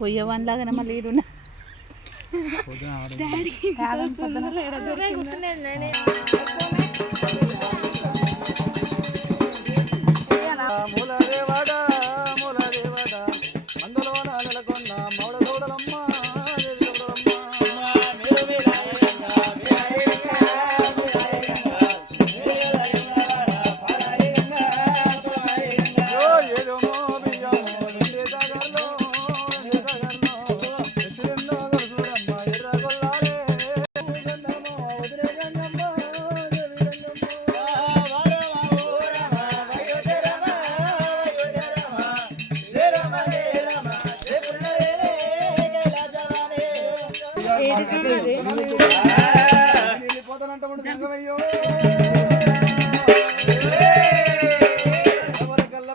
పొయ్యవనిలాగానే మళ్ళీ ఈడున్నా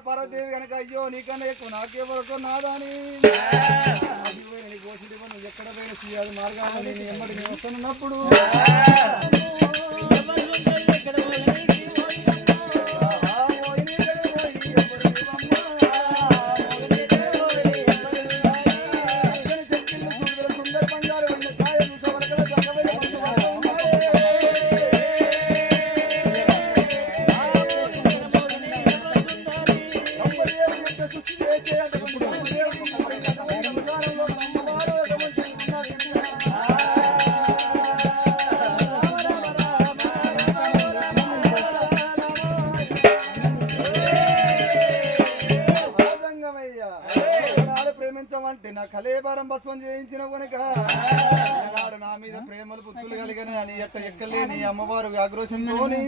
పార్వదేవి కనుక అయ్యో నీకన్నా ఎక్కువ నాకెవరికో నాదాని నువ్వు ఎక్కడ పోయిన సీయాది మార్గాన్ని నేను ఎమ్మడి నేను వస్తున్నప్పుడు ప్రేమించమంటే నా కలేబారం భస్మం చేయించిన కనుక నా మీద ప్రేమలు బుద్ధులు కలిగిన అని ఎక్కలేని అమ్మవారు ఆగ్రోషంతోని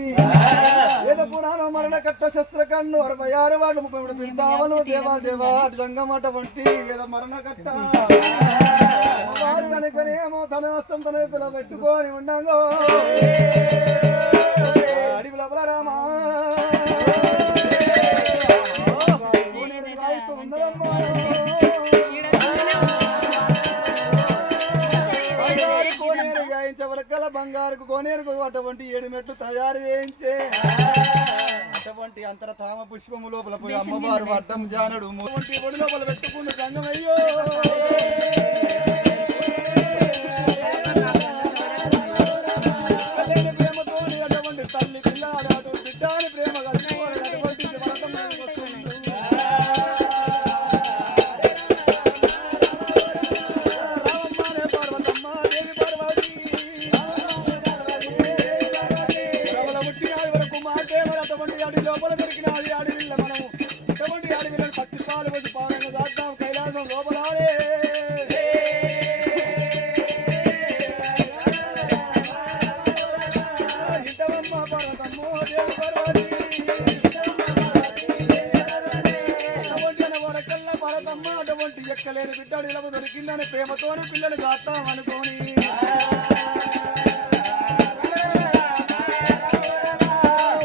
ఏదో పురాణం మరణ కట్ట శస్త్ర కన్ను 66 వాళ్ళు 33 పిల్తావలు దేవా దేవా జంగమట వంటి ఏదో మరణ కట్ట కనుకనేమో తన హస్తం తన ఎత్తులో పెట్టుకొని ఉండంగో అడివి లోపల రామా గాయించవలకల బంగారుకు కోనేరుకు అటువంటి 7 మెట్లు తయారు చేయించే అటువంటి అంతర తామ పుష్పము లోపల పోయి అమ్మవారు అడ్డం జానడు ఒడి లోపల పెట్టుకున్న గంగమయ్యో ప్రేమతోని అటువంటి తల్లి పిల్లాడు అటు బిడ్డాని ప్రేమ కలుసుకోవాలి అటువంటి ఎక్కలేని బిడ్డడు ఇలా దొరికిందని ప్రేమతోని పిల్లలు కాస్తాం అనుకోని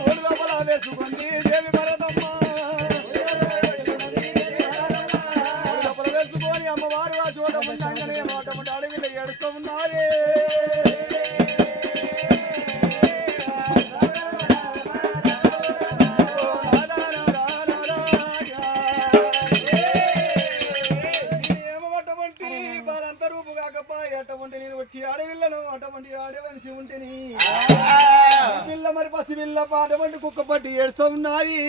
ఒడి లోపల వేసుకోండి దేవి భరతమ్మ ఒడి లోపల వేసుకొని అమ్మవారు ఆ చోట ఉండంగానే అటువంటి అడవిలో ఏడుస్తూ ఉన్నారే అటువంటి నేను వచ్చి అడవిల్లను అటువంటి ఆడవలసి ఉంటేని పిల్ల మరి పసి పిల్ల అటువంటి కుక్క పట్టి ఏడుస్తూ ఉన్నాయి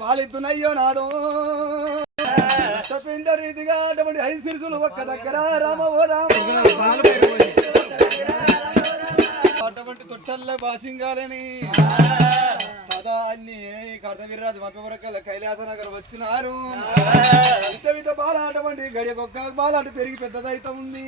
పాలిస్తున్నాయ్యో నాదో పిండ రీతిగా అటువంటి 5 శిరసులు ఒక్క దగ్గర రామవో రామ అటువంటి తొట్టల్ల బాసింగాలని సదా అన్ని కర్తవీర్రాజు మధ్యవరకల్ల కైలాసనగర్ వచ్చినారు బాల అటువంటి గడియకొక్క బాల అటు పెరిగి పెద్దదైతే ఉంది